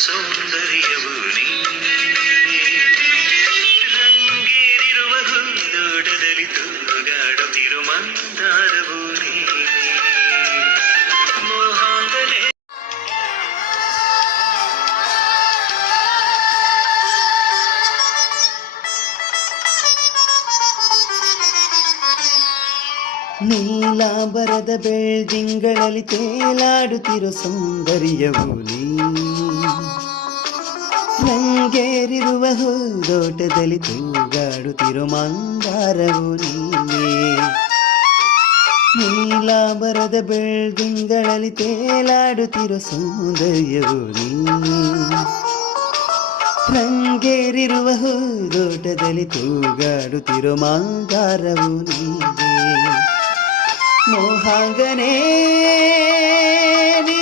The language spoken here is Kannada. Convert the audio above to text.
ಸೌಂದರ್ಯವು ನೀನೇ ರಂಗೇರಿರುವ ಹೂದೋಟದಲ್ಲಿ ತೂಗಾಡುತ್ತಿರು ಮಂದಾರವು ನೀನೇ ಮೋಹಾಂಗನೆ ನೀಲಾಂಬರದ ಬೆಳ್ದಿಂಗಳಲ್ಲಿ ತೇಲಾಡುತ್ತಿರೋ ಸೌಂದರ್ಯವು ನೀ ರಂಗೇರಿರುವ ಹೂದೋಟದಲ್ಲಿ ತೂಗಾಡುತ್ತಿರೋ ಮಂದಾರವು ನೀನೇ ನೀಲಾಂಬರದ ಬೆಳ್ದಿಂಗಳಲ್ಲಿ ತೇಲಾಡುತ್ತಿರೋ ಸೌಂದರ್ಯವು ನೀ ರಂಗೇರಿರುವ ಹೂದೋಟದಲ್ಲಿ ತೂಗಾಡುತ್ತಿರೋ ಮಂದಾರವು ನೀನೇ ಮೋಹಾಂಗನೇ ನೀ